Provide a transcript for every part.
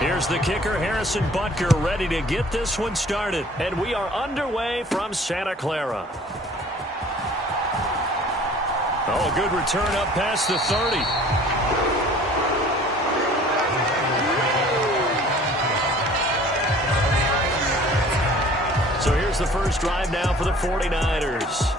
Here's the kicker, Harrison Butker, ready to get this one started. And we are underway from Santa Clara. Oh, good return up past the 30. So here's the first drive now for the 49ers.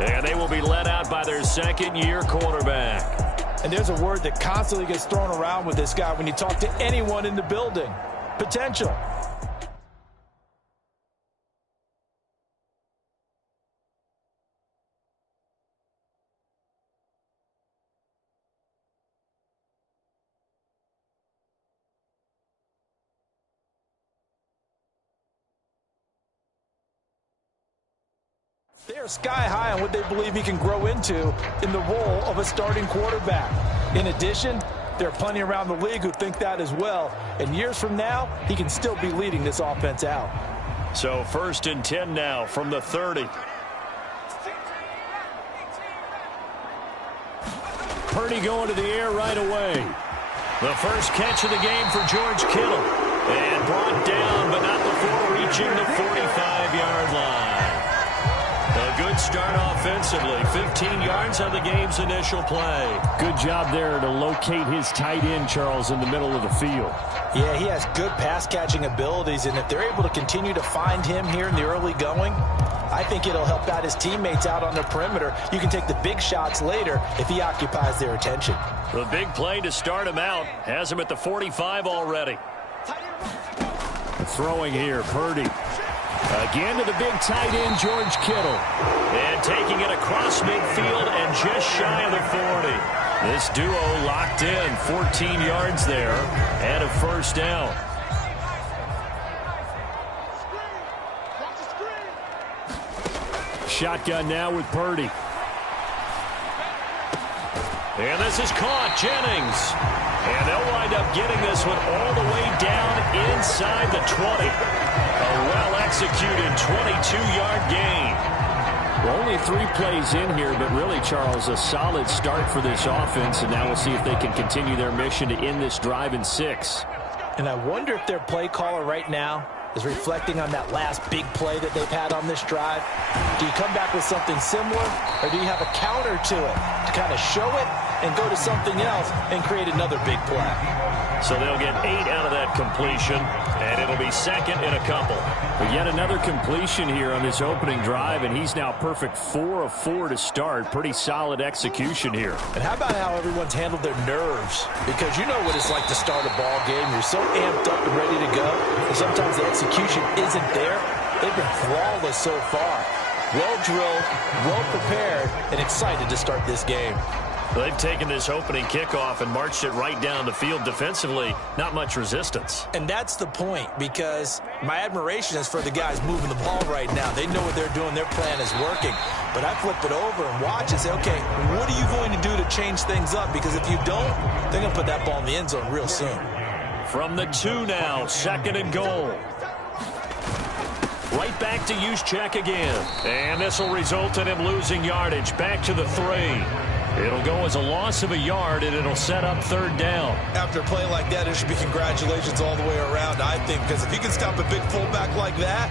And they will be led out by their second-year quarterback. And there's a word that constantly gets thrown around with this guy when you talk to anyone in the building. Potential. They are sky high on what they believe he can grow into in the role of a starting quarterback. In addition, there are plenty around the league who think that as well. And years from now, he can still be leading this offense out. So 1st and 10 now from the 30. Purdy going to the air right away. The first catch of the game for George Kittle. And brought down, but not before reaching the 45-yard line. A good start offensively. 15 yards on the game's initial play. Good job there to locate his tight end, Charles, in the middle of the field. Yeah, he has good pass-catching abilities, and if they're able to continue to find him here in the early going, I think it'll help out his teammates out on the perimeter. You can take the big shots later if he occupies their attention. The big play to start him out has him at the 45 already. Throwing here, Purdy. Again to the big tight end, George Kittle. And taking it across midfield and just shy of the 40. This duo locked in, 14 yards there and a first down. Shotgun now with Purdy. And this is caught, Jennings. And they'll wind up getting this one all the way down inside the 20. A well-executed 22-yard gain. Well, only 3 plays in here, but really, Charles, a solid start for this offense. And now we'll see if they can continue their mission to end this drive in 6. And I wonder if their play caller right now is reflecting on that last big play that they've had on this drive. Do you come back with something similar, or do you have a counter to it to kind of show it and go to something else and create another big play? So they'll get 8 out of that completion, and it'll be second in a couple. But yet another completion here on this opening drive, and he's now perfect 4 of 4 to start. Pretty solid execution here. And how about how everyone's handled their nerves? Because you know what it's like to start a ball game. You're so amped up and ready to go, and sometimes the execution isn't there. They've been flawless so far. Well-drilled, well-prepared, and excited to start this game. They've taken this opening kickoff and marched it right down the field defensively. Not much resistance. And that's the point, because my admiration is for the guys moving the ball right now. They know what they're doing. Their plan is working. But I flip it over and watch and say, okay, what are you going to do to change things up? Because if you don't, they're going to put that ball in the end zone real soon. From the 2 now, 2nd and goal. Right back to Juszczyk again. And this will result in him losing yardage. Back to the 3. It'll go as a loss of a yard, and it'll set up 3rd down. After a play like that, it should be congratulations all the way around, I think, because if you can stop a big fullback like that,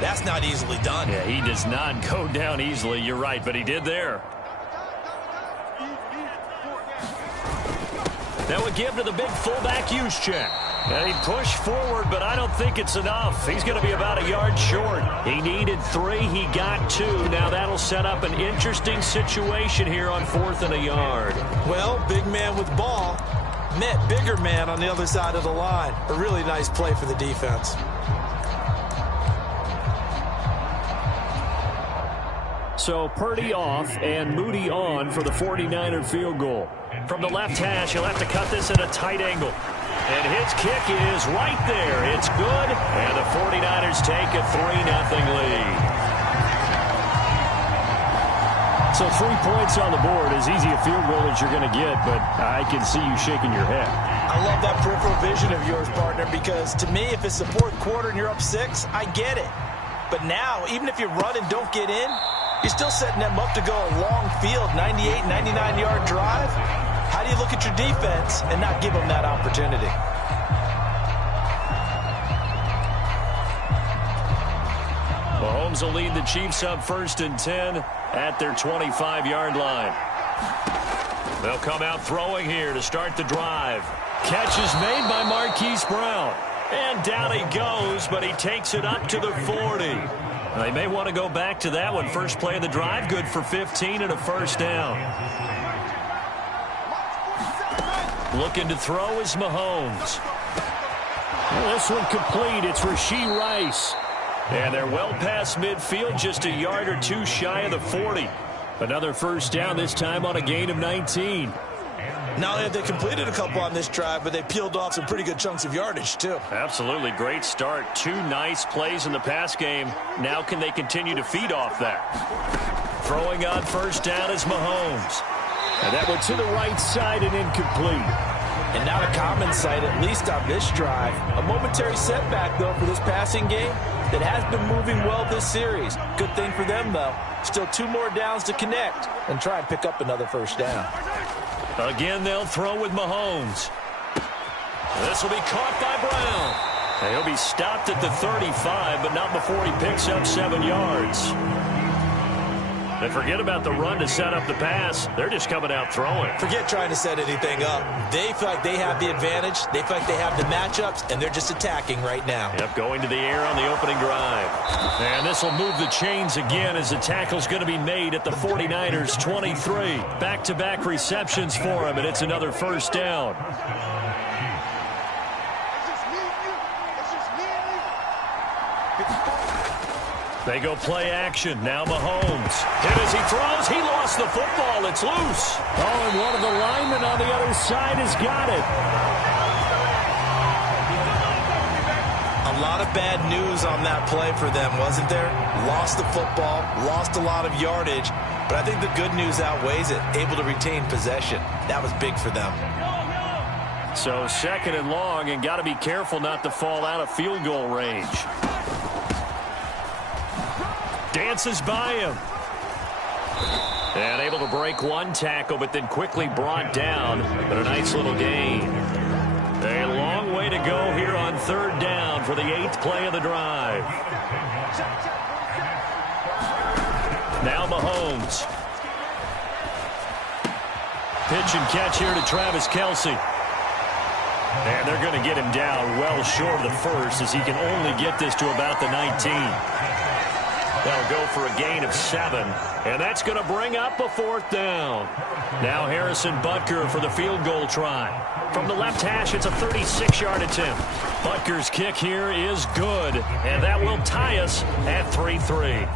that's not easily done. Yeah, he does not go down easily. You're right, but he did there. That would give to the big fullback, Juszczyk. And he pushed forward, but I don't think it's enough. He's going to be about a yard short. He needed 3. He got 2. Now that'll set up an interesting situation here on 4th and a yard. Well, big man with ball met bigger man on the other side of the line. A really nice play for the defense. So Purdy off and Moody on for the 49er field goal. From the left hash, he'll have to cut this at a tight angle. And his kick is right there. It's good. And the 49ers take a 3-0 lead. So 3 points on the board, as easy a field goal as you're going to get, but I can see you shaking your head. I love that peripheral vision of yours, partner, because to me, if it's the 4th quarter and you're up 6, I get it. But now, even if you run and don't get in, you're still setting them up to go a long field, 98, 99-yard drive. How do you look at your defense and not give them that opportunity? will lead the Chiefs up 1st and 10 at their 25-yard line. They'll come out throwing here to start the drive. Catch is made by Marquise Brown. And down he goes, but he takes it up to the 40. They may want to go back to that one. First play of the drive, good for 15 and a first down. Looking to throw is Mahomes. This one complete. It's Rashee Rice. And they're well past midfield, just a yard or two shy of the 40. Another first down, this time on a gain of 19. Not only have they completed a couple on this drive, but they peeled off some pretty good chunks of yardage, too. Absolutely great start. 2 nice plays in the pass game. Now can they continue to feed off that? Throwing on first down is Mahomes. And that went to the right side and incomplete. And not a common sight, at least on this drive. A momentary setback, though, for this passing game that has been moving well this series. Good thing for them, though. Still 2 more downs to connect and try and pick up another first down. Again, they'll throw with Mahomes. This will be caught by Brown. And he'll be stopped at the 35, but not before he picks up 7 yards. They forget about the run to set up the pass. They're just coming out throwing. Forget trying to set anything up. They feel like they have the advantage. They feel like they have the matchups, and they're just attacking right now. Yep, going to the air on the opening drive. And this will move the chains again as the tackle's going to be made at the 49ers' 23. Back-to-back receptions for him, and it's another first down. They go play action. Now Mahomes. Hit as he throws. He lost the football. It's loose. Oh, and one of the linemen on the other side has got it. A lot of bad news on that play for them, wasn't there? Lost the football, lost a lot of yardage, but I think the good news outweighs it. Able to retain possession. That was big for them. So 2nd and long, and got to be careful not to fall out of field goal range. Dances by him. And able to break one tackle, but then quickly brought down. But a nice little gain. A long way to go here on 3rd down for the 8th play of the drive. Now Mahomes. Pitch and catch here to Travis Kelce. And they're going to get him down well short of the first, as he can only get this to about the 19. They'll go for a gain of 7, and that's going to bring up a 4th down. Now Harrison Butker for the field goal try. From the left hash, it's a 36-yard attempt. Butker's kick here is good, and that will tie us at 3-3.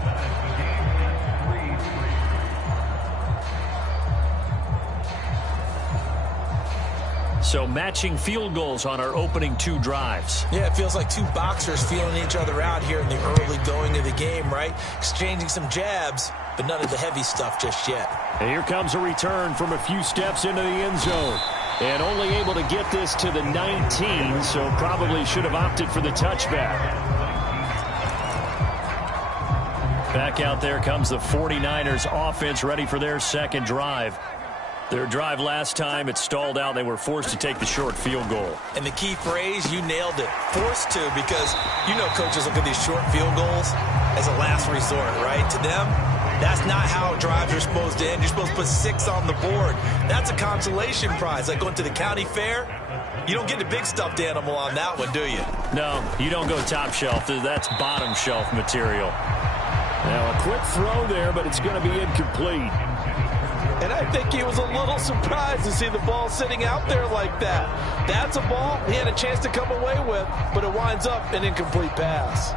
So matching field goals on our opening 2 drives. Yeah, it feels like 2 boxers feeling each other out here in the early going of the game, right? Exchanging some jabs, but none of the heavy stuff just yet. And here comes a return from a few steps into the end zone. And only able to get this to the 19, so probably should have opted for the touchback. Back out there comes the 49ers offense, ready for their 2nd drive. Their drive last time, it stalled out. They were forced to take the short field goal. And the key phrase, you nailed it. Forced to, because you know coaches look at these short field goals as a last resort, right? To them, that's not how drives are supposed to end. You're supposed to put 6 on the board. That's a consolation prize, like going to the county fair. You don't get the big stuffed animal on that one, do you? No, you don't go top shelf. That's bottom shelf material. Now a quick throw there, but it's going to be incomplete. And I think he was a little surprised to see the ball sitting out there like that. That's a ball he had a chance to come away with, but it winds up an incomplete pass.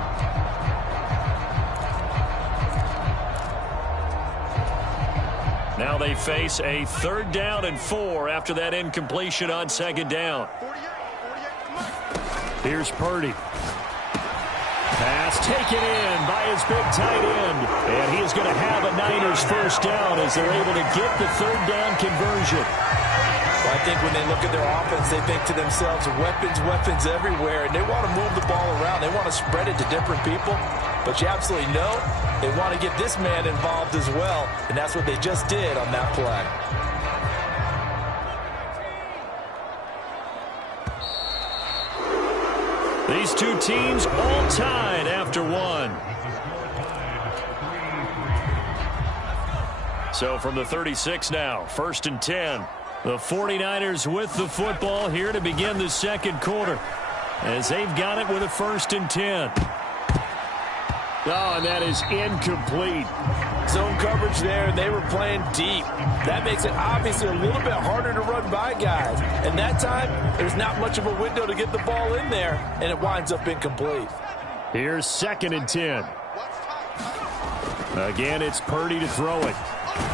Now they face a 3rd down and 4 after that incompletion on 2nd down. Here's Purdy. Pass taken in by his big tight end. And he is going to have a Niners first down as they're able to get the 3rd down conversion. Well, I think when they look at their offense, they think to themselves, weapons everywhere. And they want to move the ball around. They want to spread it to different people. But you absolutely know they want to get this man involved as well. And that's what they just did on that play. These 2 teams all tied after 1. So from the 36 now, 1st and 10. The 49ers with the football here to begin the second quarter, as they've got it with a 1st and 10. Oh, and that is incomplete. Zone coverage there, they were playing deep. That makes it obviously a little bit harder to run by guys. And that time, there's not much of a window to get the ball in there, and it winds up incomplete. Here's 2nd and 10. Again, it's Purdy to throw it.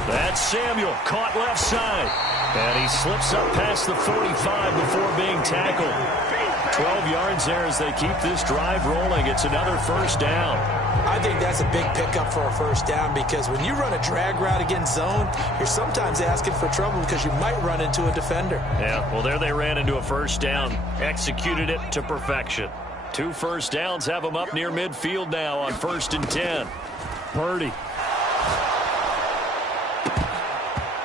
That's Samuel, caught left side. And he slips up past the 45 before being tackled. 12 yards there as they keep this drive rolling. It's another 1st down. I think that's a big pickup for a 1st down, because when you run a drag route against zone, you're sometimes asking for trouble because you might run into a defender. Yeah, well, there they ran into a 1st down. Executed it to perfection. 2 1st downs have them up near midfield now on 1st and 10. Purdy.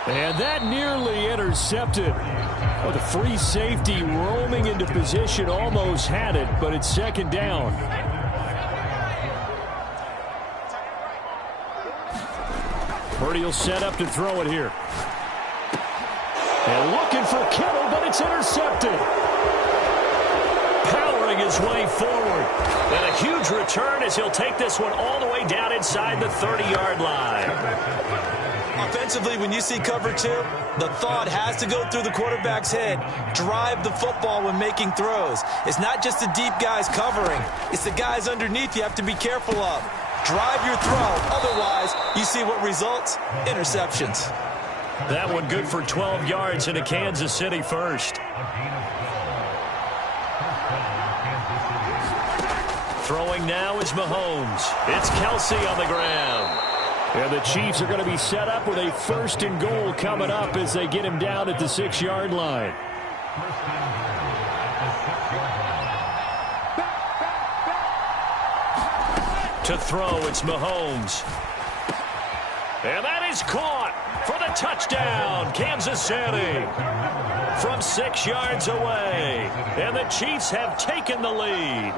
And that nearly intercepted. Oh, the free safety roaming into position almost had it, but it's 2nd down. Purdy will set up to throw it here. And looking for Kittle, but it's intercepted. Powering his way forward. And a huge return as he'll take this one all the way down inside the 30-yard line. Offensively, when you see cover 2, the thought has to go through the quarterback's head. Drive the football when making throws. It's not just the deep guys covering. It's the guys underneath you have to be careful of. Drive your throw. Otherwise, you see what results? Interceptions. That one good for 12 yards in a Kansas City 1st. Throwing now is Mahomes. It's Kelsey on the ground. And the Chiefs are going to be set up with a 1st and goal coming up as they get him down at the 6-yard line. To throw, it's Mahomes. And that is caught for the touchdown, Kansas City. From 6 yards away. And the Chiefs have taken the lead.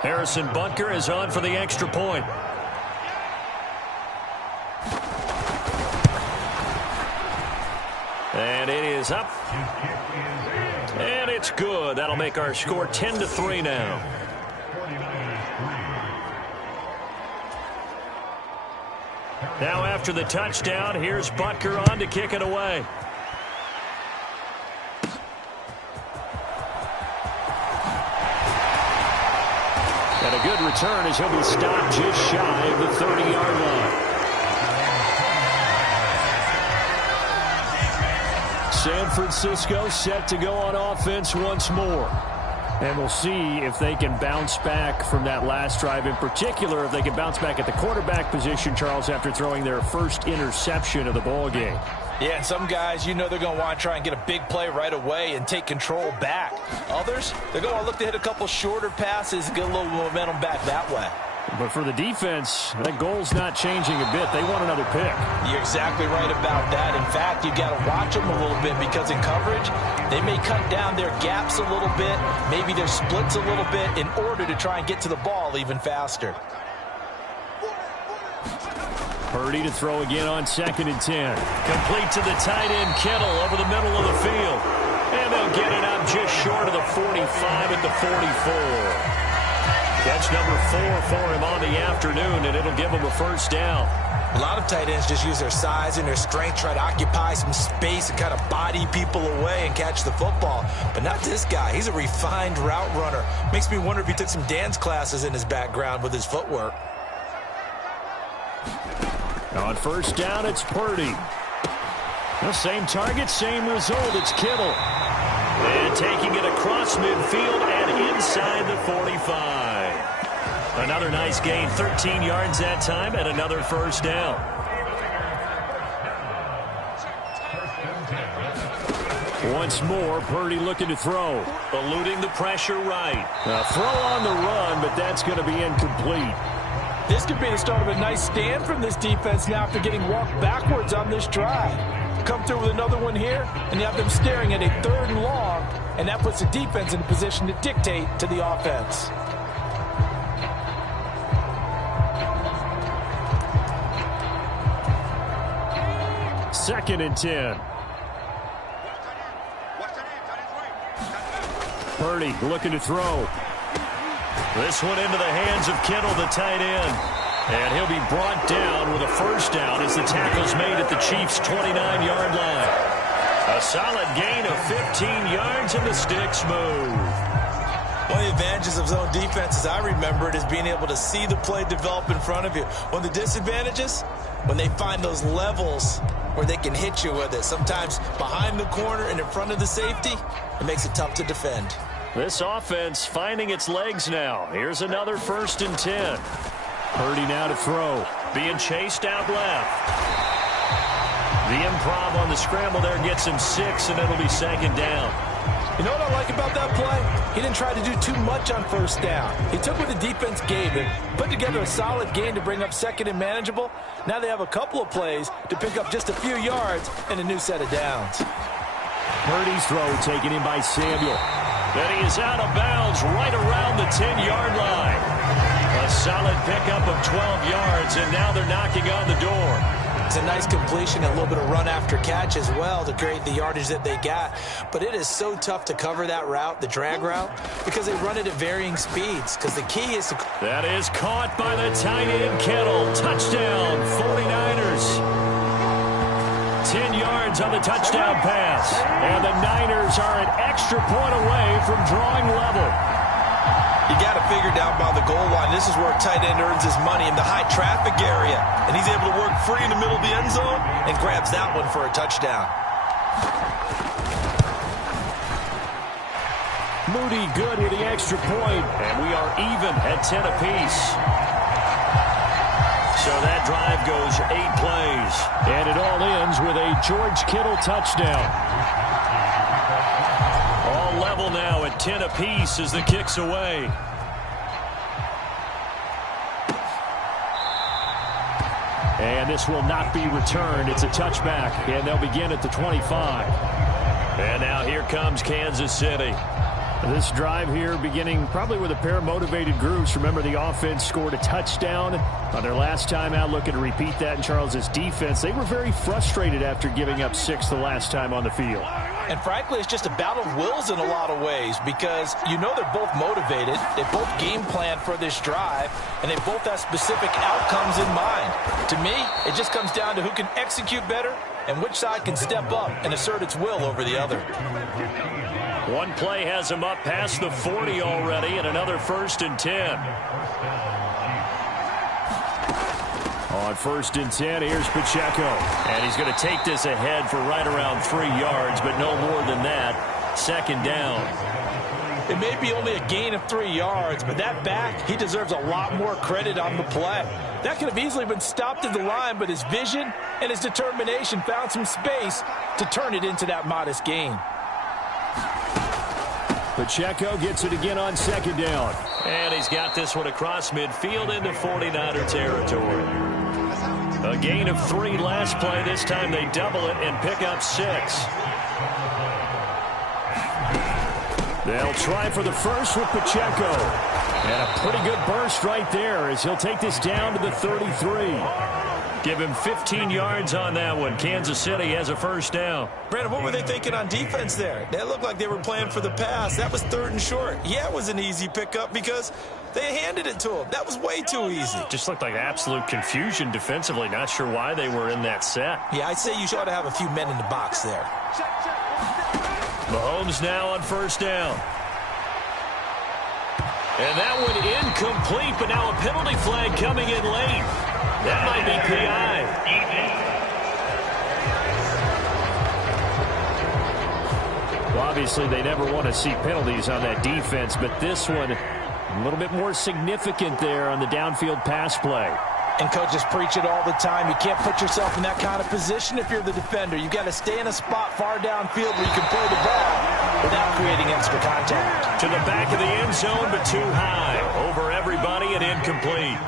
Harrison Butker is on for the extra point. And it is up. And it's good. That'll make our score 10-3 now. Now after the touchdown, here's Butker on to kick it away. And a good return as he'll be stopped just shy of the 30-yard line. San Francisco set to go on offense once more. And we'll see if they can bounce back from that last drive. In particular, if they can bounce back at the quarterback position, Charles, after throwing their first interception of the ball game. Yeah, and some guys, you know they're going to want to try and get a big play right away and take control back. Others, they're going to look to hit a couple shorter passes and get a little momentum back that way. But for the defense, that goal's not changing a bit. They want another pick. You're exactly right about that. In fact, you've got to watch them a little bit, because in coverage, they may cut down their gaps a little bit, maybe their splits a little bit, in order to try and get to the ball even faster. Purdy to throw again on 2nd and 10. Complete to the tight end, Kittle, over the middle of the field. And they'll get it up just short of the 45 at the 44. Catch number 4 for him on the afternoon, and it'll give him a 1st down. A lot of tight ends just use their size and their strength, try to occupy some space and kind of body people away and catch the football. But not this guy. He's a refined route runner. Makes me wonder if he took some dance classes in his background with his footwork. On 1st down, it's Purdy. The same target, same result. It's Kittle. And taking it across midfield and inside the 45. Another nice gain, 13 yards that time, and another 1st down. Once more, Purdy looking to throw. Eluding the pressure right. A throw on the run, but that's going to be incomplete. This could be the start of a nice stand from this defense now after getting walked backwards on this drive. Come through with another one here, and you have them staring at a 3rd and long, and that puts the defense in a position to dictate to the offense. 2nd and 10. Purdy looking to throw. This one into the hands of Kittle, the tight end. And he'll be brought down with a first down as the tackle's made at the Chiefs' 29-yard line. A solid gain of 15 yards and the sticks move. One of the advantages of zone defense, as I remember it, is being able to see the play develop in front of you. One of the disadvantages, when they find those levels where they can hit you with it. Sometimes behind the corner and in front of the safety, it makes it tough to defend. This offense finding its legs now. Here's another 1st and 10. Purdy now to throw. Being chased out left. The improv on the scramble there gets him 6, and it'll be 2nd down. You know what I like about that play? He didn't try to do too much on first down. He took what the defense gave him, put together a solid game to bring up 2nd and manageable. Now they have a couple of plays to pick up just a few yards and a new set of downs. Purdy's throw taken in by Samuel. Then he is out of bounds right around the 10-yard line. A solid pickup of 12 yards, and now they're knocking on the door. It's a nice completion and a little bit of run after catch as well to create the yardage that they got. But it is so tough to cover that route, the drag route, because they run it at varying speeds. Because the key is to... That is caught by the tight end, Kittle. Touchdown, 49ers. 10 yards on the touchdown pass. And the Niners are an extra point away from drawing level. You got to figure down by the goal line. This is where a tight end earns his money in the high traffic area. And he's able to work free in the middle of the end zone and grabs that one for a touchdown. Moody good with the extra point. And we are even at 10 apiece. So that drive goes 8 plays. And it all ends with a George Kittle touchdown. All level now at 10 apiece as the kick's away. And this will not be returned. It's a touchback, and they'll begin at the 25. And now here comes Kansas City. This drive here beginning probably with a pair of motivated groups. Remember, the offense scored a touchdown on their last time out. Looking to repeat that in Charles's defense. They were very frustrated after giving up 6 the last time on the field. And frankly, it's just a battle of wills in a lot of ways because you know they're both motivated. They both game plan for this drive, and they both have specific outcomes in mind. To me, it just comes down to who can execute better and which side can step up and assert its will over the other. One play has him up past the 40 already, and another 1st and 10. On 1st and 10, here's Pacheco. And he's going to take this ahead for right around 3 yards, but no more than that. 2nd down. It may be only a gain of 3 yards, but that back, he deserves a lot more credit on the play. That could have easily been stopped at the line, but his vision and his determination found some space to turn it into that modest gain. Pacheco gets it again on 2nd down. And he's got this one across midfield into 49er territory. A gain of 3 last play. This time they double it and pick up 6. They'll try for the first with Pacheco. And a pretty good burst right there as he'll take this down to the 33. Give him 15 yards on that one. Kansas City has a 1st down. Brandon, what were they thinking on defense there? They looked like they were playing for the pass. That was 3rd and short. Yeah, it was an easy pickup because they handed it to him. That was way too easy. Just looked like absolute confusion defensively. Not sure why they were in that set. Yeah, I'd say you ought to have a few men in the box there. Mahomes now on 1st down. And that one incomplete, but now a penalty flag coming in late. That might be PI. Well, obviously, they never want to see penalties on that defense, but this one a little bit more significant there on the downfield pass play. And coaches preach it all the time. You can't put yourself in that kind of position if you're the defender. You've got to stay in a spot far downfield where you can play the ball without creating extra contact. To the back of the end zone, but too high. Over everybody and incomplete.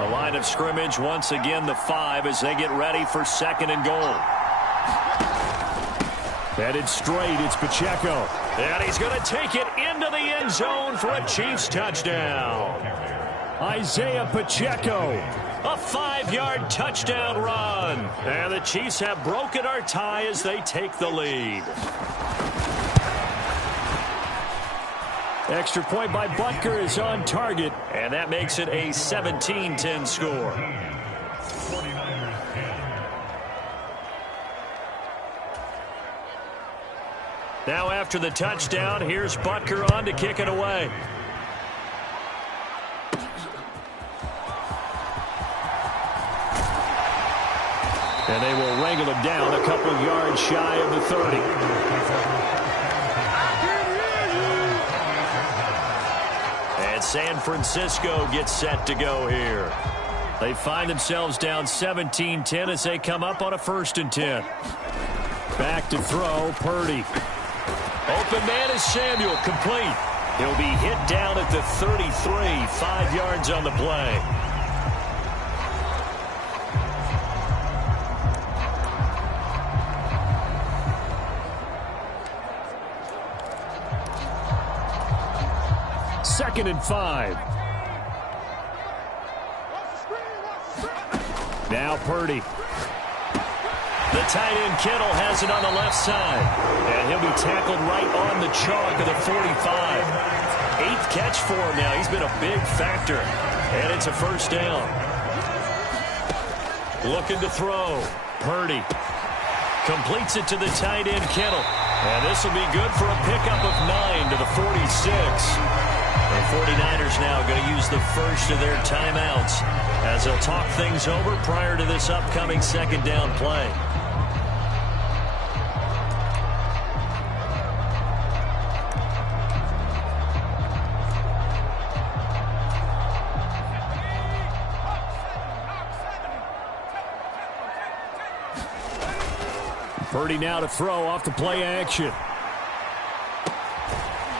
A line of scrimmage once again, the 5 as they get ready for 2nd and goal. Headed straight, it's Pacheco. And he's going to take it into the end zone for a Chiefs touchdown. Isaiah Pacheco. A 5-yard touchdown run. And the Chiefs have broken our tie as they take the lead. Extra point by Butker is on target, and that makes it a 17-10 score. Now after the touchdown, here's Butker on to kick it away. And they will wrangle him down a couple yards shy of the 30. And San Francisco gets set to go here. They find themselves down 17-10 as they come up on a 1st and 10. Back to throw, Purdy. Open man is Samuel, complete. He'll be hit down at the 33, 5 yards on the play. Second and 5. Now Purdy. The tight end Kittle has it on the left side. And he'll be tackled right on the chalk of the 45. 8th catch for him now. He's been a big factor. And it's a 1st down. Looking to throw. Purdy. Completes it to the tight end Kittle. And this will be good for a pickup of 9 to the 46. The 49ers now going to use the first of their timeouts as they'll talk things over prior to this upcoming 2nd down play. Purdy now to throw off the play action.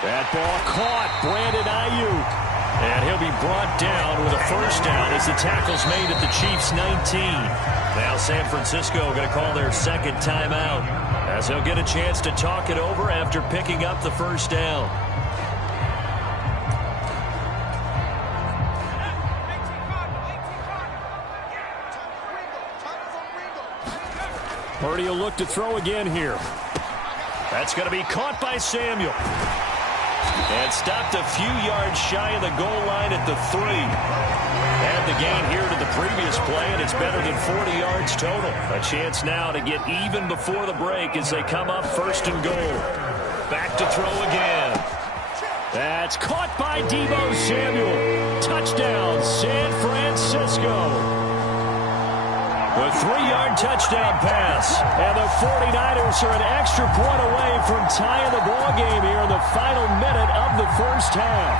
That ball caught. Brandon Ayuk. And he'll be brought down with a 1st down as the tackle's made at the Chiefs' 19. Now San Francisco going to call their 2nd timeout as they'll get a chance to talk it over after picking up the 1st down. Purdy will look to throw again here. That's going to be caught by Samuel. And stopped a few yards shy of the goal line at the 3. And the gain here to the previous play, and it's better than 40 yards total. A chance now to get even before the break as they come up 1st and goal. Back to throw again. That's caught by Deebo Samuel. Touchdown, San Francisco. A 3-yard touchdown pass. And the 49ers are an extra point away from tying the ball game here in the final minute of the 1st half.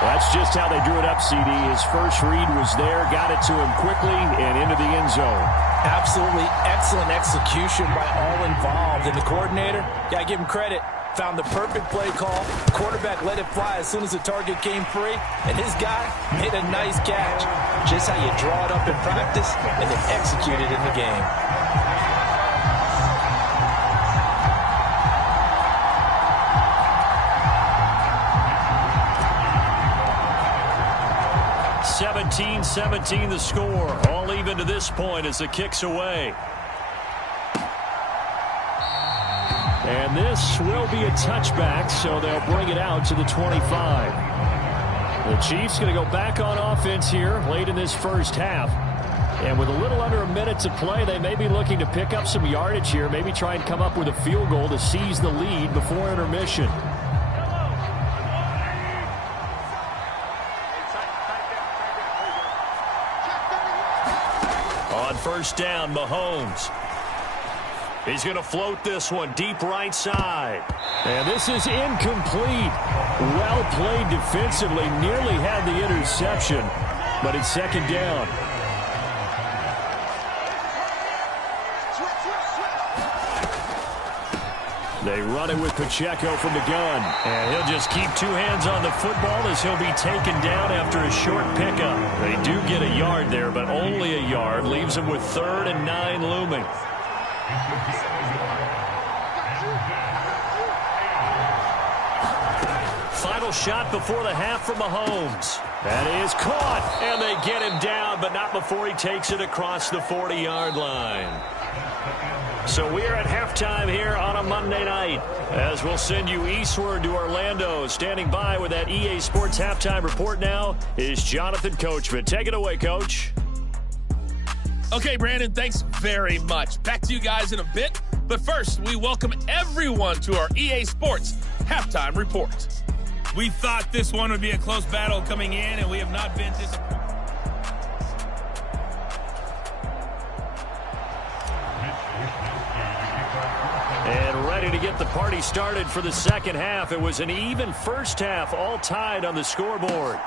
That's just how they drew it up, CD. His first read was there, got it to him quickly and into the end zone. Absolutely excellent execution by all involved. And the coordinator, got to give him credit. Found the perfect play call. Quarterback let it fly as soon as the target came free. And his guy made a nice catch. Just how you draw it up in practice and then execute it in the game. (17-17) the score. All even to this point as the kick's away. And this will be a touchback, so they'll bring it out to the 25. The Chiefs going to go back on offense here late in this 1st half. And with a little under a minute to play, they may be looking to pick up some yardage here, maybe try and come up with a field goal to seize the lead before intermission. On 1st down, Mahomes. He's going to float this one deep right side. And this is incomplete. Well played defensively. Nearly had the interception, but it's 2nd down. They run it with Pacheco from the gun. And he'll just keep 2 hands on the football as he'll be taken down after a short pickup. They do get a yard there, but only a yard. Leaves them with 3rd and 9 looming. final shot before the half from Mahomes. That is caught, and they get him down, but not before he takes it across the 40-yard line. So we are at halftime here on a Monday night, as we'll send you eastward to Orlando. Standing by with that EA Sports halftime report now is Jonathan Coachman. Take it away, Coach. Okay, Brandon, thanks very much. Back to you guys in a bit. But first, we welcome everyone to our EA Sports halftime report. We thought this one would be a close battle coming in, and we have not been disappointed. And ready to get the party started for the second half. It was an even first half, all tied on the scoreboard.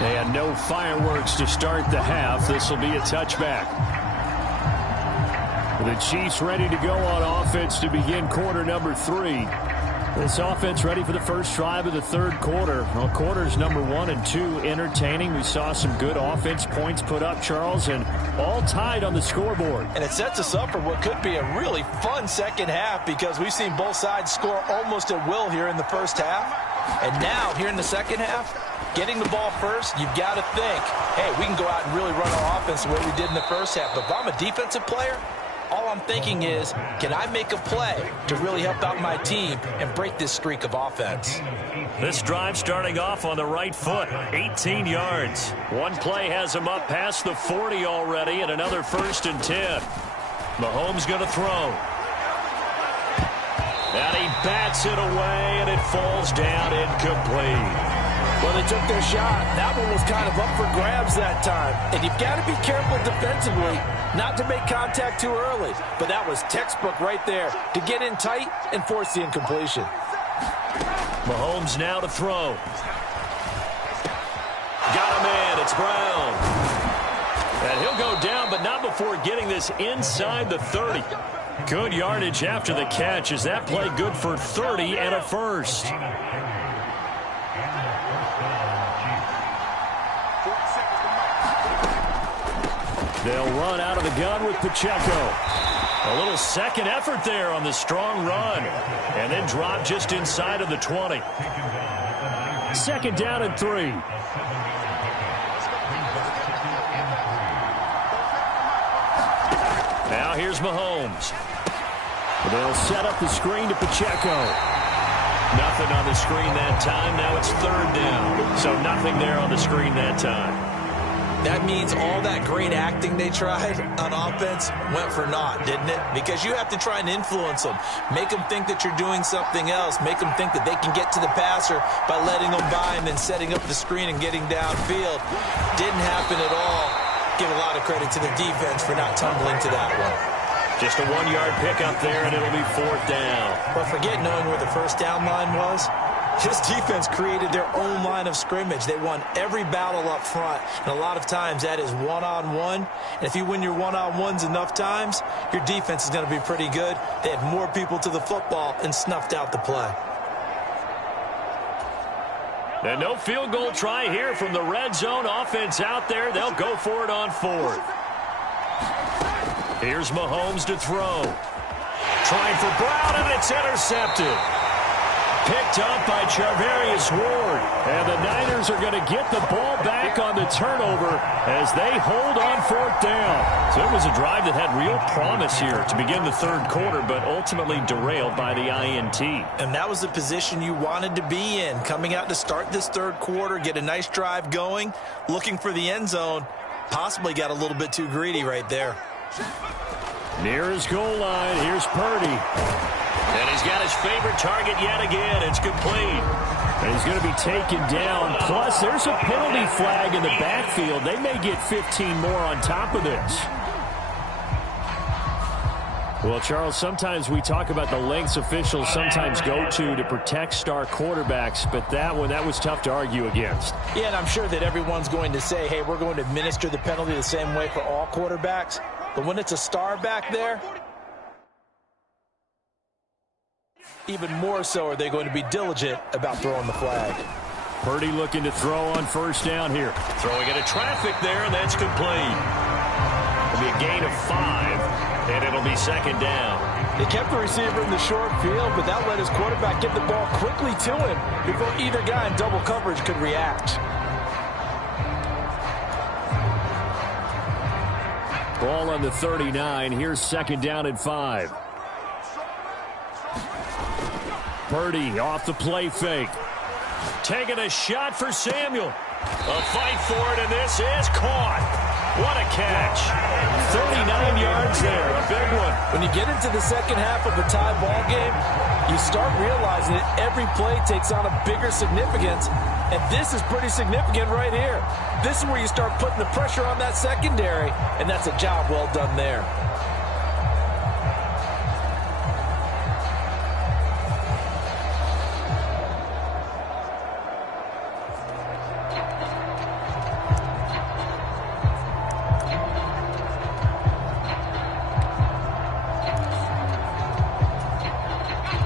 And no fireworks to start the half. This will be a touchback. The Chiefs ready to go on offense to begin quarter number 3. This offense ready for the first drive of the third quarter. Well, quarters number 1 and 2 entertaining. We saw some good offense points put up, Charles, and all tied on the scoreboard. And it sets us up for what could be a really fun second half, because we've seen both sides score almost at will here in the first half. And now, here in the second half, getting the ball first, you've got to think, hey, we can go out and really run our offense the way we did in the first half. But if I'm a defensive player, all I'm thinking is, can I make a play to really help out my team and break this streak of offense? This drive starting off on the right foot, 18 yards. One play has him up past the 40 already, and another 1st and 10. Mahomes going to throw. And he bats it away, and it falls down incomplete. Well, they took their shot. That one was kind of up for grabs that time. And you've got to be careful defensively not to make contact too early. But that was textbook right there to get in tight and force the incompletion. Mahomes now to throw. Got him in. It's Brown. And he'll go down, but not before getting this inside the 30. Good yardage after the catch. Is that play good for 30 and a first? They'll run out of the gun with Pacheco. A little second effort there on the strong run. And then drop just inside of the 20. Second down and 3. Now here's Mahomes. They'll set up the screen to Pacheco. Nothing on the screen that time. Now it's 3rd down. So nothing there on the screen that time. That means all that great acting they tried on offense went for naught, didn't it? Because you have to try and influence them. Make them think that you're doing something else. Make them think that they can get to the passer by letting them by and then setting up the screen and getting downfield. Didn't happen at all. Give a lot of credit to the defense for not tumbling to that one. Just a 1-yard pickup there, and it'll be 4th down. But forget knowing where the first down line was. This defense created their own line of scrimmage. They won every battle up front, and a lot of times that is one-on-one. And if you win your one-on-ones enough times, your defense is going to be pretty good. They had more people to the football and snuffed out the play. And no field goal try here from the red zone offense out there. They'll go for it on 4th. Here's Mahomes to throw. Trying for Brown, and it's intercepted. Picked up by Charvarius Ward. And the Niners are going to get the ball back on the turnover as they hold on 4th down. So it was a drive that had real promise here to begin the third quarter, but ultimately derailed by the INT. And that was the position you wanted to be in. Coming out to start this third quarter, get a nice drive going, looking for the end zone. Possibly got a little bit too greedy right there. Near his goal line, here's Purdy. And he's got his favorite target yet again. It's complete. And he's going to be taken down. Plus, there's a penalty flag in the backfield. They may get 15 more on top of this. Well, Charles, sometimes we talk about the lengths officials sometimes go to protect star quarterbacks, but that one, that was tough to argue against. Yeah, and I'm sure that everyone's going to say, hey, we're going to administer the penalty the same way for all quarterbacks. But when it's a star back there, even more so are they going to be diligent about throwing the flag. Purdy looking to throw on 1st down here. Throwing into traffic there, and that's complete. It'll be a gain of 5, and it'll be 2nd down. They kept the receiver in the short field, but that let his quarterback get the ball quickly to him before either guy in double coverage could react. Ball on the 39. Here's second down and 5. Purdy off the play fake. Taking a shot for Samuel. A fight for it, and this is caught. What a catch. 39 yards there, a big one. When you get into the second half of a tie ball game, you start realizing that every play takes on a bigger significance, and this is pretty significant right here. This is where you start putting the pressure on that secondary, and that's a job well done there.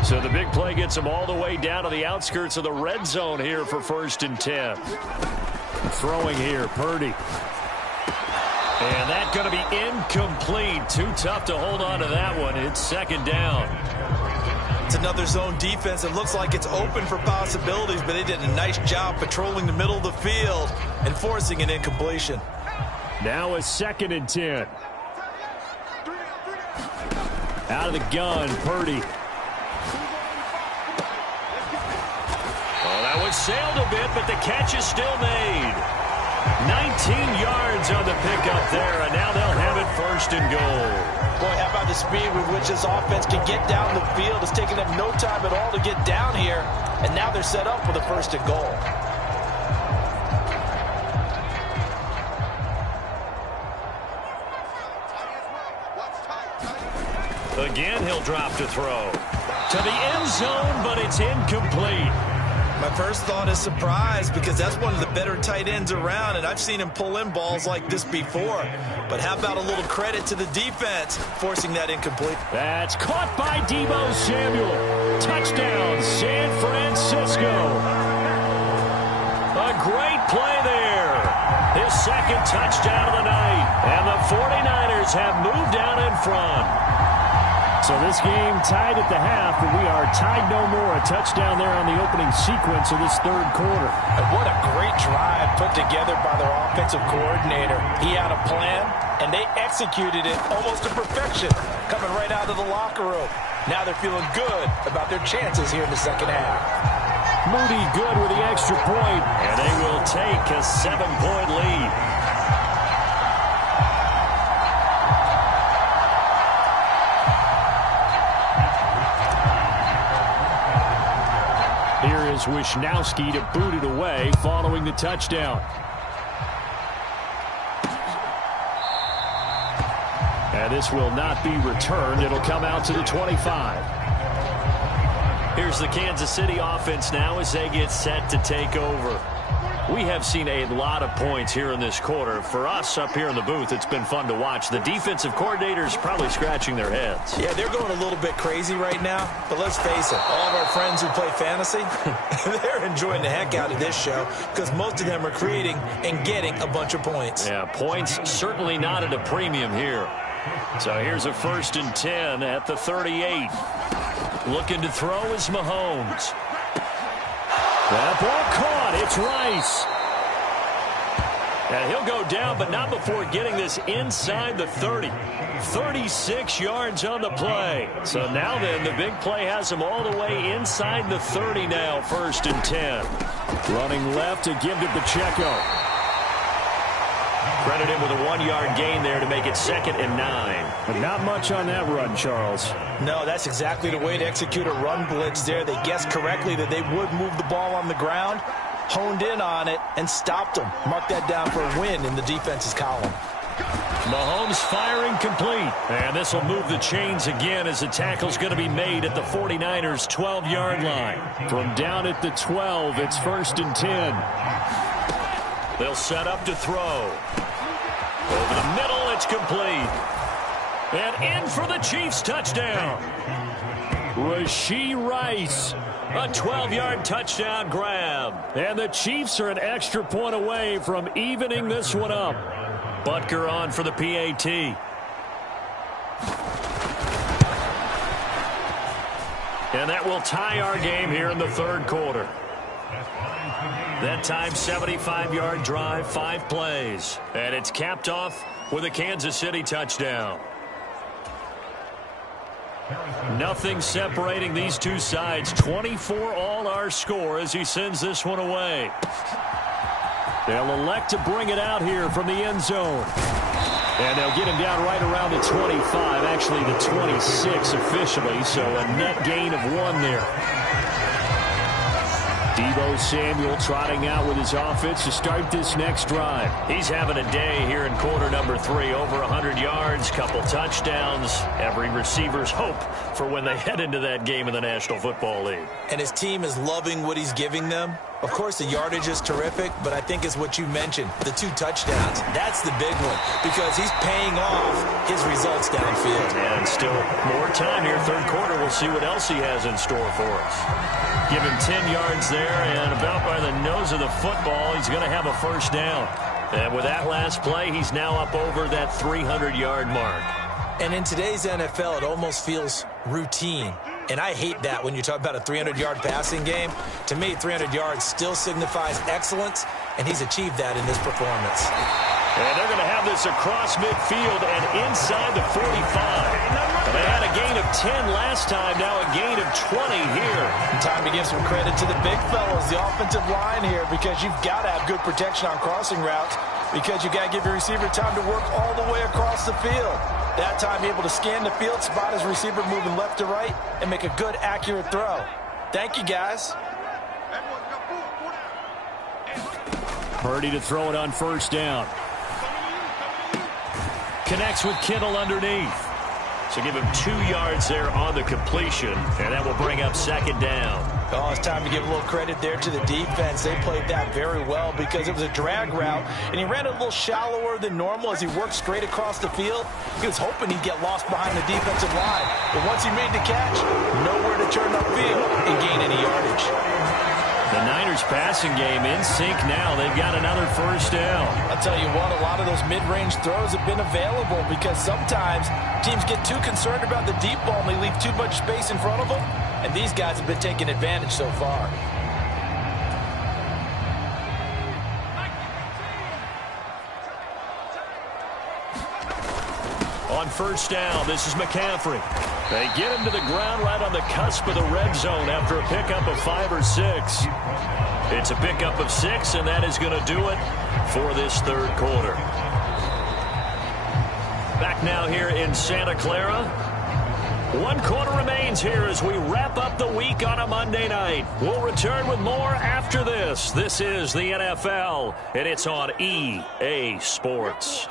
So the big play gets them all the way down to the outskirts of the red zone here for 1st and 10. Throwing here, Purdy. And that's going to be incomplete. Too tough to hold on to that one. It's second down. It's another zone defense. It looks like it's open for possibilities, but they did a nice job patrolling the middle of the field and forcing an incompletion. Now a 2nd and 10. Out of the gun, Purdy. That was sailed a bit, but the catch is still made. 19 yards on the pickup there, and now they'll have it 1st and goal. Boy, how about the speed with which this offense can get down the field? It's taking them no time at all to get down here, and now they're set up for the 1st and goal. Again, he'll drop to throw. To the end zone, but it's incomplete. My first thought is surprise, because that's one of the better tight ends around, and I've seen him pull in balls like this before. But how about a little credit to the defense forcing that incomplete? That's caught by Deebo Samuel. Touchdown, San Francisco. A great play there. His 2nd touchdown of the night. And the 49ers have moved down in front. So this game tied at the half, but we are tied no more. A touchdown there on the opening sequence of this 3rd quarter. And what a great drive put together by their offensive coordinator. He had a plan, and they executed it almost to perfection, coming right out of the locker room. Now they're feeling good about their chances here in the second half. Moody good with the extra point, and they will take a 7-point lead. Here is Wisnowski to boot it away following the touchdown. And this will not be returned. It'll come out to the 25. Here's the Kansas City offense now as they get set to take over. We have seen a lot of points here in this quarter. For us up here in the booth, it's been fun to watch. The defensive coordinators probably scratching their heads. Yeah, they're going a little bit crazy right now. But let's face it, all of our friends who play fantasy, they're enjoying the heck out of this show because most of them are creating and getting a bunch of points. Yeah, points certainly not at a premium here. So here's a 1st and 10 at the 38. Looking to throw is Mahomes. That ball caught. It's Rice. And he'll go down, but not before getting this inside the 30. 36 yards on the play. So now then, the big play has him all the way inside the 30 now, 1st and 10. Running left to give to Pacheco. Credit him with a 1-yard gain there to make it 2nd and 9. But not much on that run, Charles. No, that's exactly the way to execute a run blitz there. They guessed correctly that they would move the ball on the ground, honed in on it, and stopped them. Mark that down for a win in the defense's column. Mahomes firing complete. And this will move the chains again as the tackle's going to be made at the 49ers' 12-yard line. From down at the 12, it's 1st and 10. They'll set up to throw. Over the middle, it's complete. And in for the Chiefs touchdown. Rashee Rice. A 12-yard touchdown grab. And the Chiefs are an extra point away from evening this one up. Butker on for the PAT. And that will tie our game here in the third quarter. That time, 75-yard drive, 5 plays. And it's capped off with a Kansas City touchdown. Nothing separating these two sides. 24 all our score as he sends this one away. They'll elect to bring it out here from the end zone. And they'll get him down right around the 25, actually the 26 officially, so a net gain of 1 there. Deebo Samuel trotting out with his offense to start this next drive. He's having a day here in quarter number 3. Over 100 yards, couple touchdowns. Every receiver's hope for when they head into that game in the National Football League. And his team is loving what he's giving them. Of course, the yardage is terrific, but I think it's what you mentioned, the 2 touchdowns. That's the big one because he's paying off his results downfield. And still more time here, third quarter. We'll see what else he has in store for us. Give him 10 yards there, and about by the nose of the football, he's going to have a first down. And with that last play, he's now up over that 300-yard mark. And in today's NFL, it almost feels routine. And I hate that when you talk about a 300-yard passing game. To me, 300 yards still signifies excellence, and he's achieved that in this performance. And they're going to have this across midfield and inside the 45. They had a gain of 10 last time, now a gain of 20 here. Time to give some credit to the big fellas, the offensive line here, because you've got to have good protection on crossing routes because you got to give your receiver time to work all the way across the field. That time, able to scan the field, spot his receiver moving left to right, and make a good, accurate throw. Thank you, guys. Purdy to throw it on first down. Connects with Kittle underneath. So give him 2 yards there on the completion, and that will bring up second down. Oh, it's time to give a little credit there to the defense. They played that very well because it was a drag route, and he ran a little shallower than normal as he worked straight across the field. He was hoping he'd get lost behind the defensive line, but once he made the catch, nowhere to turn upfield and gain any yardage. The Niners passing game in sync now. They've got another first down. I'll tell you what, a lot of those mid-range throws have been available because sometimes teams get too concerned about the deep ball and they leave too much space in front of them, and these guys have been taking advantage so far. On first down, this is McCaffrey. They get him to the ground right on the cusp of the red zone after a pickup of 5 or 6. It's a pickup of 6, and that is going to do it for this third quarter. Back now here in Santa Clara. 1 quarter remains here as we wrap up the week on a Monday night. We'll return with more after this. This is the NFL, and it's on EA Sports.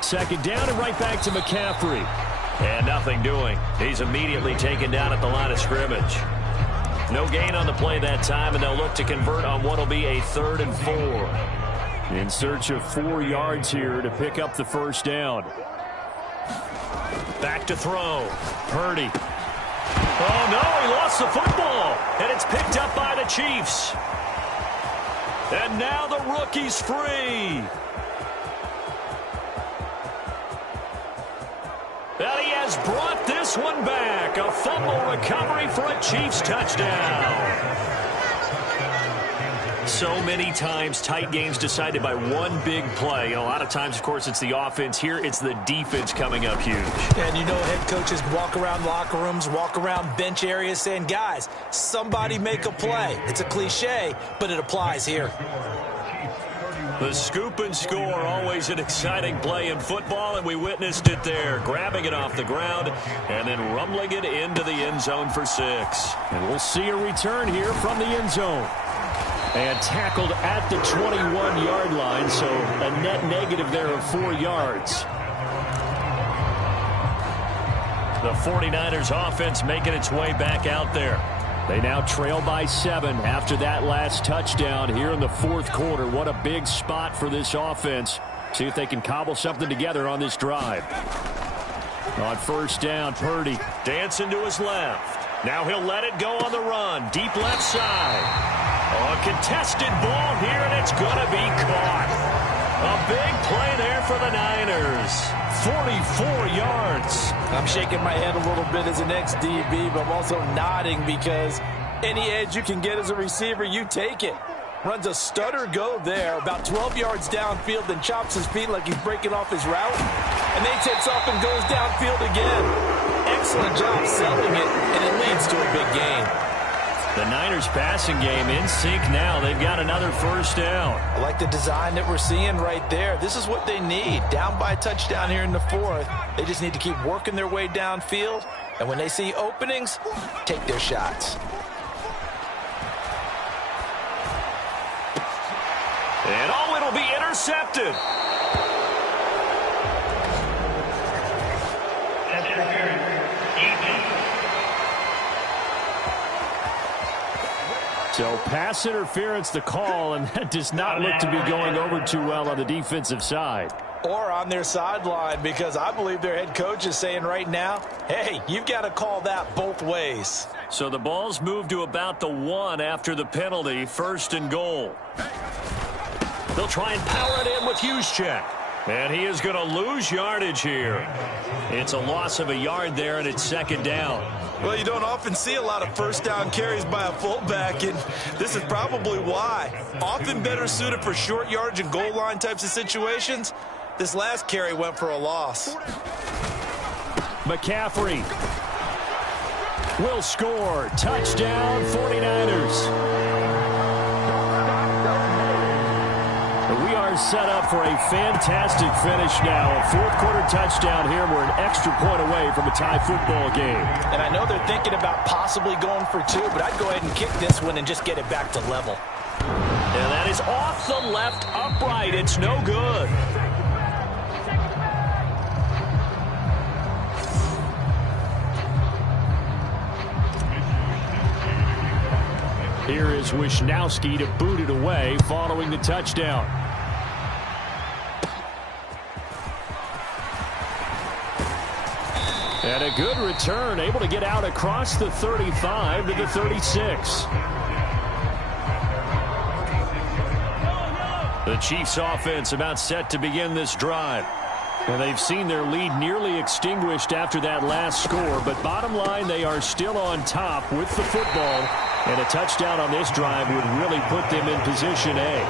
Second down and right back to McCaffrey. And nothing doing. He's immediately taken down at the line of scrimmage. No gain on the play that time, and they'll look to convert on what will be a 3rd and 4. In search of 4 yards here to pick up the first down. Back to throw. Purdy. Oh, no, he lost the football. And it's picked up by the Chiefs. And now the rookie's free. And he has brought this one back. A fumble recovery for a Chiefs touchdown. So many times tight games decided by one big play. A lot of times, of course, it's the offense. Here, it's the defense coming up huge. And you know head coaches walk around locker rooms, walk around bench areas saying, guys, somebody make a play. It's a cliche, but it applies here. The scoop and score, always an exciting play in football, and we witnessed it there. Grabbing it off the ground and then rumbling it into the end zone for 6. And we'll see a return here from the end zone. And tackled at the 21-yard line, so a net negative there of 4 yards. The 49ers offense making its way back out there. They now trail by 7 after that last touchdown here in the fourth quarter. What a big spot for this offense. See if they can cobble something together on this drive. On first down, Purdy dancing to his left. Now he'll let it go on the run. Deep left side. A contested ball here, and it's going to be caught. A big play there for the Niners. 44 yards. I'm shaking my head a little bit as an ex-DB, but I'm also nodding because any edge you can get as a receiver, you take it. Runs a stutter go there, about 12 yards downfield, then chops his feet like he's breaking off his route, and then takes off and goes downfield again. Excellent job selling it, and it leads to a big gain. The Niners passing game in sync now. They've got another first down. I like the design that we're seeing right there. This is what they need. Down by a touchdown here in the fourth. They just need to keep working their way downfield. And when they see openings, take their shots. And it'll be intercepted. So pass interference the call, and that does not look to be going over too well on the defensive side. Or on their sideline, because I believe their head coach is saying right now, hey, you've got to call that both ways. So the ball's moved to about the 1 after the penalty, 1st and goal. They'll try and power it in with Juszczyk. And he is going to lose yardage here. It's a loss of a yard there, and it's 2nd down. Well, you don't often see a lot of first down carries by a fullback, and this is probably why. Often better suited for short yardage and goal line types of situations. This last carry went for a loss. McCaffrey will score. Touchdown, 49ers. We are set up for a fantastic finish now. A 4th quarter touchdown here. We're an extra point away from a tie football game. And I know they're thinking about possibly going for 2, but I'd go ahead and kick this one and just get it back to level. And that is off the left upright. It's no good. Here is Wisnowski to boot it away following the touchdown. And a good return, able to get out across the 35 to the 36. The Chiefs offense about set to begin this drive. And they've seen their lead nearly extinguished after that last score. But bottom line, they are still on top with the football. And a touchdown on this drive would really put them in position A.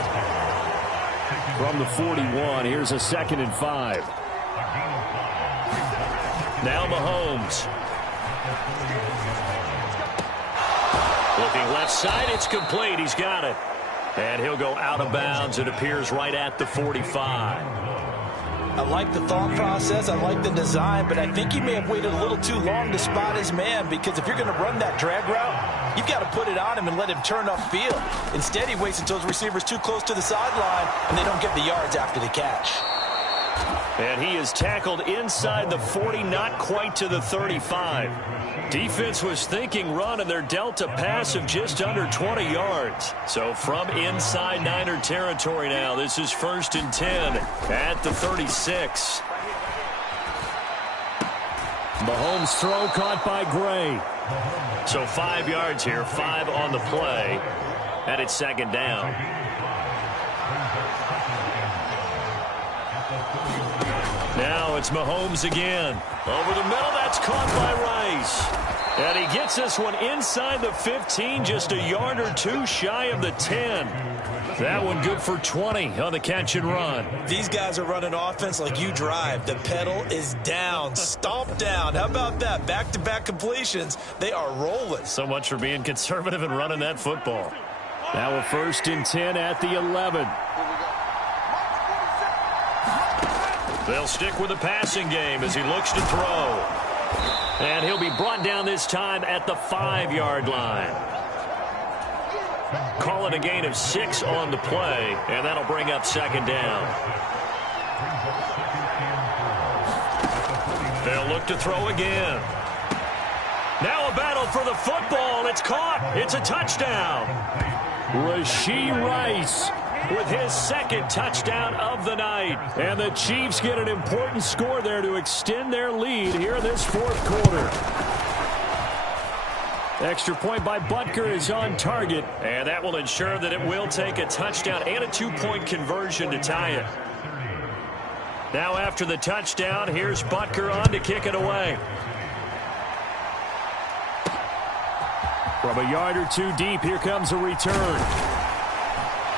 From the 41, here's a 2nd and 5. Now Mahomes. Looking left side, it's complete. He's got it. And he'll go out of bounds. It appears right at the 45. I like the thought process. I like the design, but I think he may have waited a little too long to spot his man, because if you're going to run that drag route, you've got to put it on him and let him turn upfield. Instead, he waits until his receiver's too close to the sideline, and they don't get the yards after the catch. And he is tackled inside the 40, not quite to the 35. Defense was thinking run, and they're dealt a pass of just under 20 yards. So from inside Niner territory now, this is 1st and 10 at the 36. Mahomes' throw caught by Gray. So 5 yards here, 5 on the play, and it's 2nd down. Now it's Mahomes again. Over the middle, that's caught by Rice. And he gets this one inside the 15, just a yard or 2 shy of the 10. That one good for 20 on the catch and run. These guys are running offense like you drive. The pedal is down, stomp down. How about that? Back-to-back completions. They are rolling. So much for being conservative and running that football. Now a 1st and 10 at the 11. They'll stick with the passing game as he looks to throw. And he'll be brought down this time at the 5-yard line. Call it a gain of 6 on the play, and that'll bring up 2nd down. They'll look to throw again. Now a battle for the football. It's caught. It's a touchdown. Rashee Rice with his 2nd touchdown of the night. And the Chiefs get an important score there to extend their lead here in this 4th quarter. Extra point by Butker is on target, and that will ensure that it will take a touchdown and a 2-point conversion to tie it. Now after the touchdown, here's Butker on to kick it away. From a yard or two deep, here comes a return.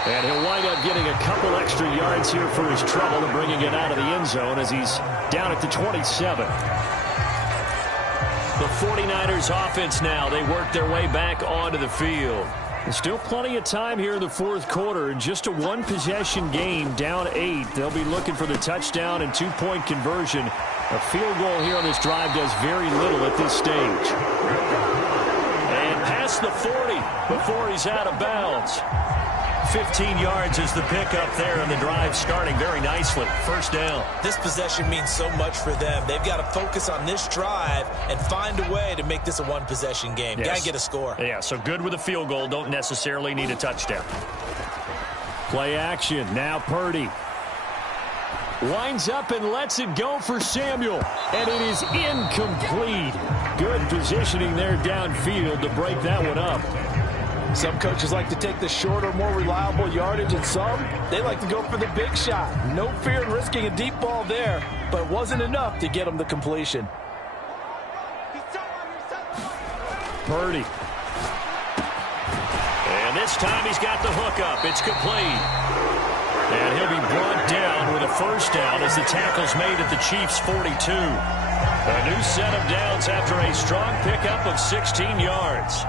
And he'll wind up getting a couple extra yards here for his trouble and bringing it out of the end zone as he's down at the 27. The 49ers offense now, they work their way back onto the field. There's still plenty of time here in the fourth quarter. Just a one-possession game, down 8. They'll be looking for the touchdown and two-point conversion. A field goal here on this drive does very little at this stage. And past the 40 before he's out of bounds. 15 yards is the pickup there, and the drive starting very nicely. First down. This possession means so much for them. They've got to focus on this drive and find a way to make this a one-possession game. Yes. Got to get a score. Yeah, so good with a field goal. Don't necessarily need a touchdown. Play action. Now Purdy. Winds up and lets it go for Samuel. And it is incomplete. Good positioning there downfield to break that one up. Some coaches like to take the shorter, more reliable yardage, and some, they like to go for the big shot. No fear in risking a deep ball there, but it wasn't enough to get them the completion. Purdy. And this time he's got the hook up. It's complete. And he'll be brought down with a first down as the tackle's made at the Chiefs' 42. A new set of downs after a strong pickup of 16 yards.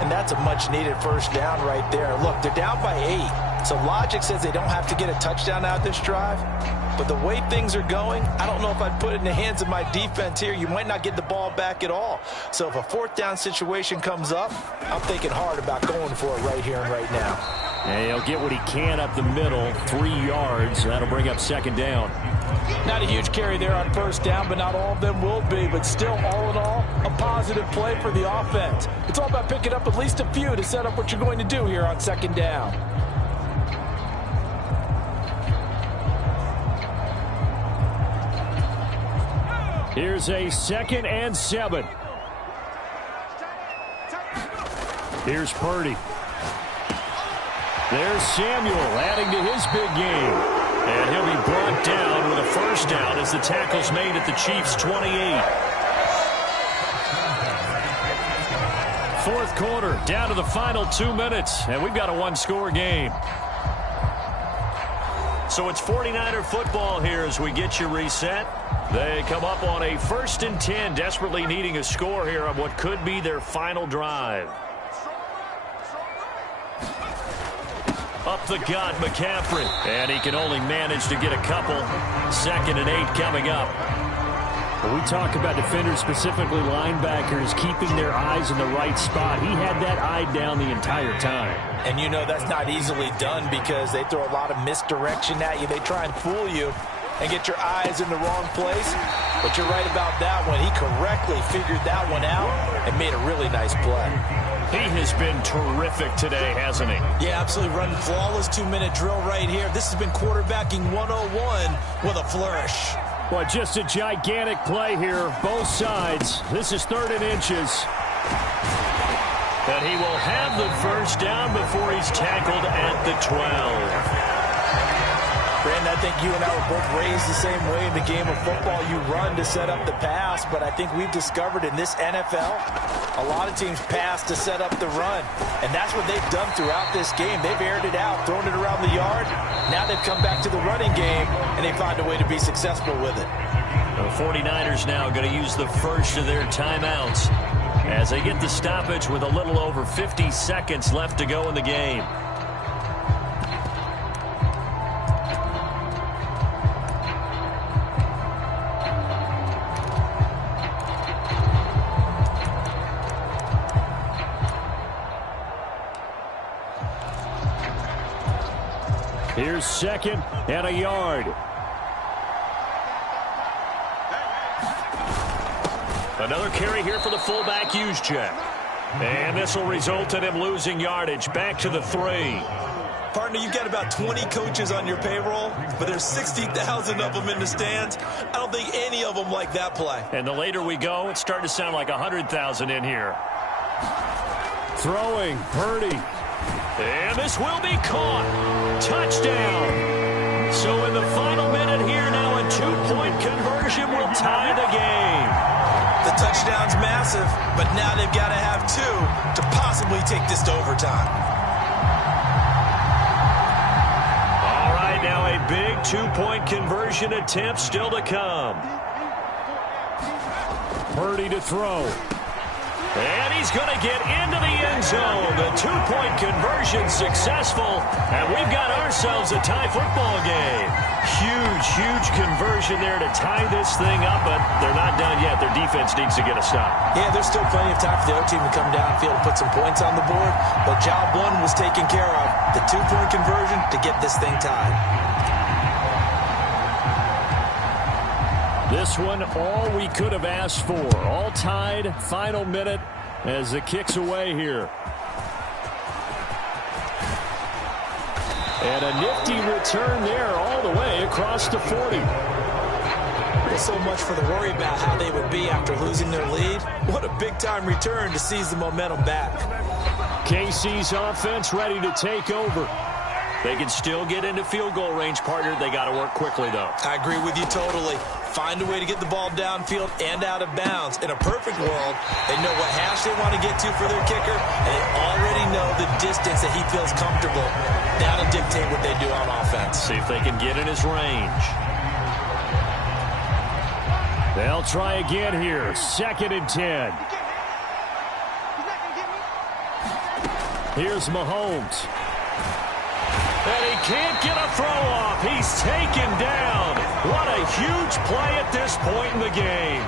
And that's a much-needed first down right there. Look, they're down by 8. So logic says they don't have to get a touchdown out of this drive. But the way things are going, I don't know if I'd put it in the hands of my defense here. You might not get the ball back at all. So if a fourth down situation comes up, I'm thinking hard about going for it right here and right now. And he'll get what he can up the middle, 3 yards. That'll bring up second down. Not a huge carry there on first down, but not all of them will be. But still, all in all, a positive play for the offense. It's all about picking up at least a few to set up what you're going to do here on second down. Here's a 2nd and 7. Here's Purdy. There's Samuel adding to his big game. And he'll be brought down with a first down as the tackle's made at the Chiefs' 28. Fourth quarter, down to the final 2 minutes, and we've got a one-score game. So it's 49er football here as we get you reset. They come up on a 1st and 10, desperately needing a score here on what could be their final drive. Up the gut, McCaffrey. And he can only manage to get a couple. 2nd and 8 coming up. When we talk about defenders, specifically linebackers, keeping their eyes in the right spot, he had that eye down the entire time. And you know that's not easily done because they throw a lot of misdirection at you. They try and fool you and get your eyes in the wrong place. But you're right about that one. He correctly figured that one out and made a really nice play. He has been terrific today, hasn't he? Yeah, absolutely. Running flawless 2-minute drill right here. This has been quarterbacking 101 with a flourish. Well, just a gigantic play here, both sides. This is 3rd and inches. And he will have the first down before he's tackled at the 12. Brandon, I think you and I were both raised the same way in the game of football. You run to set up the pass, but I think we've discovered in this NFL, a lot of teams pass to set up the run. And that's what they've done throughout this game. They've aired it out, thrown it around the yard. Now they've come back to the running game, and they find a way to be successful with it. The 49ers now going to use the first of their timeouts as they get the stoppage with a little over 50 seconds left to go in the game. Here's 2nd and a yard. Another carry here for the fullback Juszczyk. And this will result in him losing yardage back to the 3. Partner, you've got about 20 coaches on your payroll, but there's 60,000 of them in the stands. I don't think any of them like that play. And the later we go, it's starting to sound like 100,000 in here. Throwing, Purdy. And this will be caught. Touchdown. So in the final minute here now in 2 two-point conversion will tie the game. The touchdown's massive, but now they've got to have two to possibly take this to overtime. All right, now a big two-point conversion attempt still to come. Purdy to throw. And he's going to get into the end zone. The two-point conversion successful, and we've got ourselves a tie football game. Huge conversion there to tie this thing up, but they're not done yet. Their defense needs to get a stop. Yeah, there's still plenty of time for the other team to come downfield and put some points on the board, but job one was taken care of. The two-point conversion to get this thing tied. This one, all we could have asked for. All tied, final minute as the kick's away here. And a nifty return there all the way across the 40. Well, so much for the worry about how they would be after losing their lead. What a big-time return to seize the momentum back. KC's offense ready to take over. They can still get into field goal range, partner. They got to work quickly, though. I agree with you totally. Find a way to get the ball downfield and out of bounds. In a perfect world, they know what hash they want to get to for their kicker, and they already know the distance that he feels comfortable. That'll dictate what they do on offense. See if they can get in his range. They'll try again here. 2nd and 10. Here's Mahomes. And he can't get a throw off. He's taken down. What a huge play at this point in the game.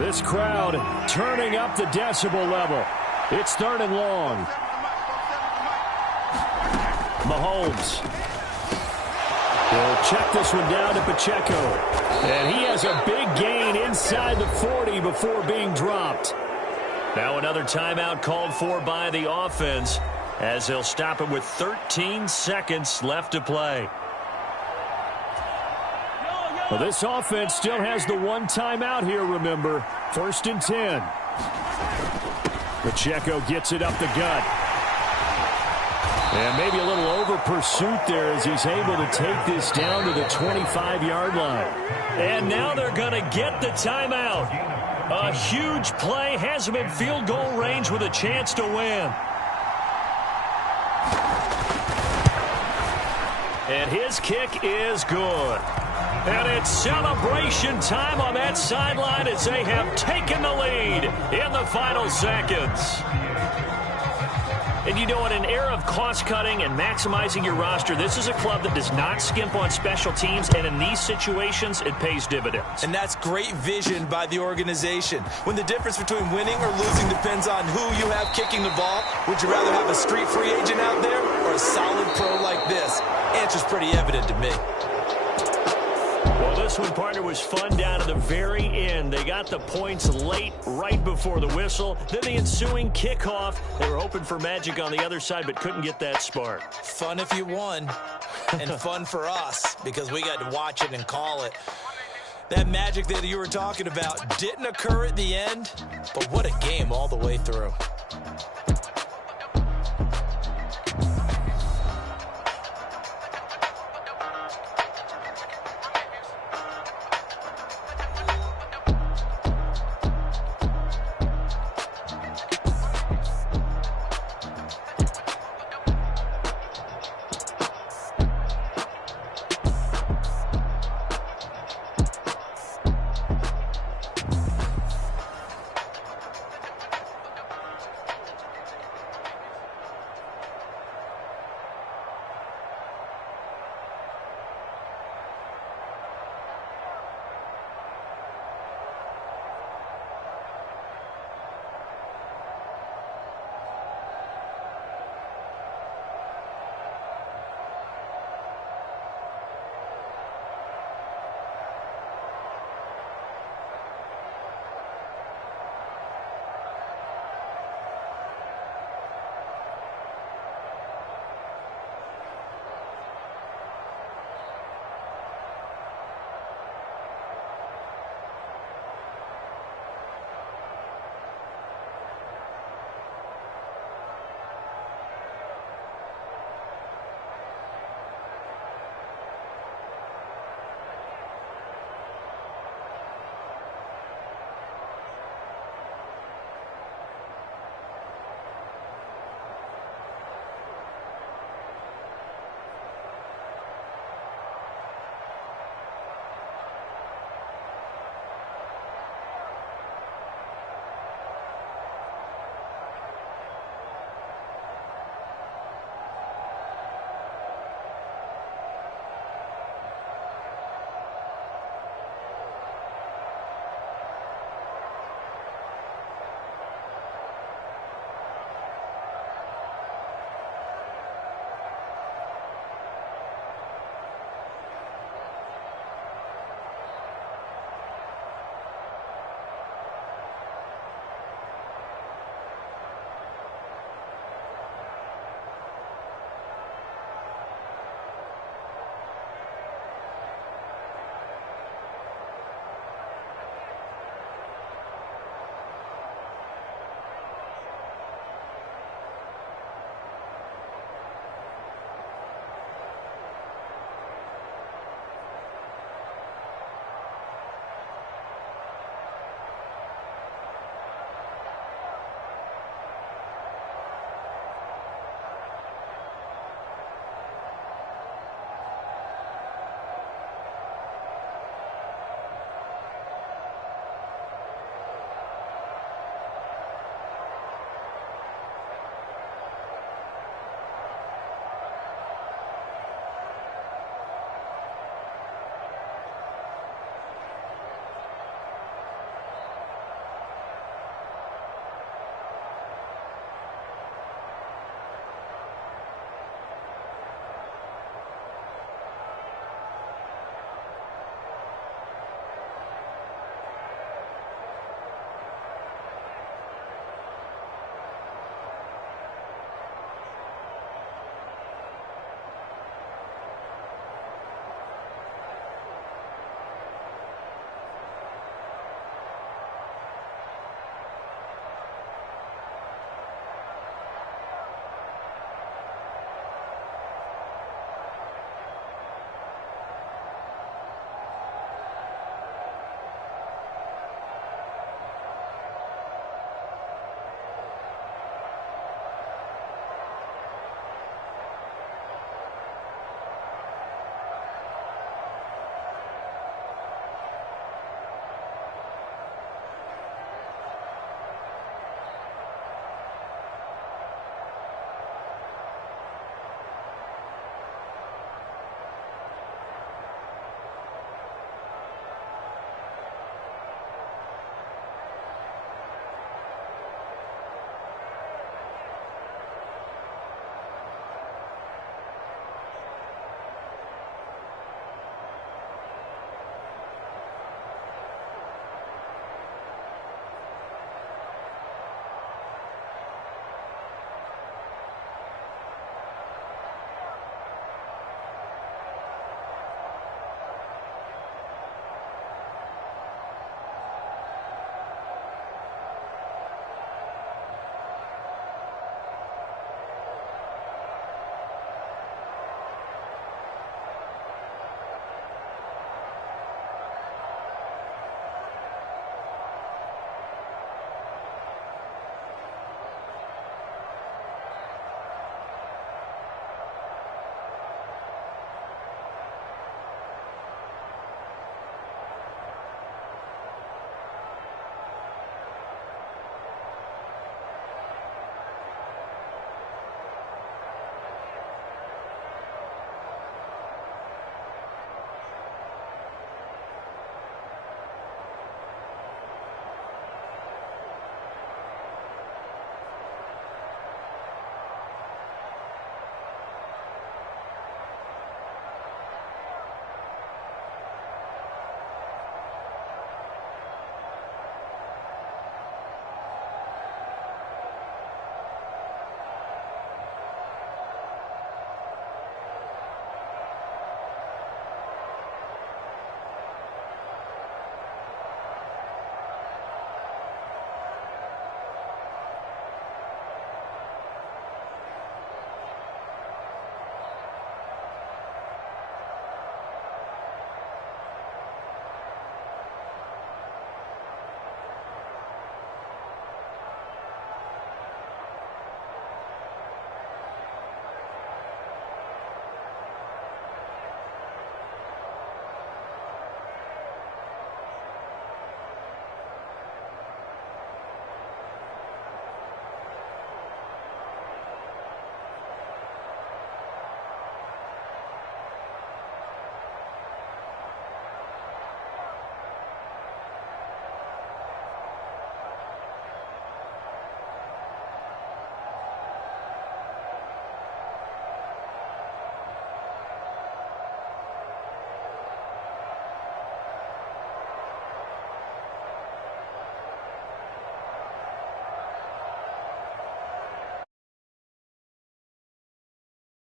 This crowd turning up the decibel level. It's 3rd and long. Mahomes. He'll check this one down to Pacheco. And he has a big gain inside the 40 before being dropped. Now another timeout called for by the offense as they'll stop it with 13 seconds left to play. Well, this offense still has the one timeout here, remember. 1st and 10. Pacheco gets it up the gut. And maybe a little over pursuit there as he's able to take this down to the 25-yard line. And now they're going to get the timeout. A huge play has him in field goal range with a chance to win. And his kick is good. And it's celebration time on that sideline as they have taken the lead in the final seconds. And you know, in an era of cost-cutting and maximizing your roster, this is a club that does not skimp on special teams, and in these situations, it pays dividends. And that's great vision by the organization. When the difference between winning or losing depends on who you have kicking the ball, would you rather have a street free agent out there or a solid pro like this? Answer's pretty evident to me. Well, this one, partner, was fun down to the very end. They got the points late, right before the whistle. Then the ensuing kickoff. They were hoping for magic on the other side, but couldn't get that spark. Fun if you won, and fun for us, because we got to watch it and call it. That magic that you were talking about didn't occur at the end, but what a game all the way through.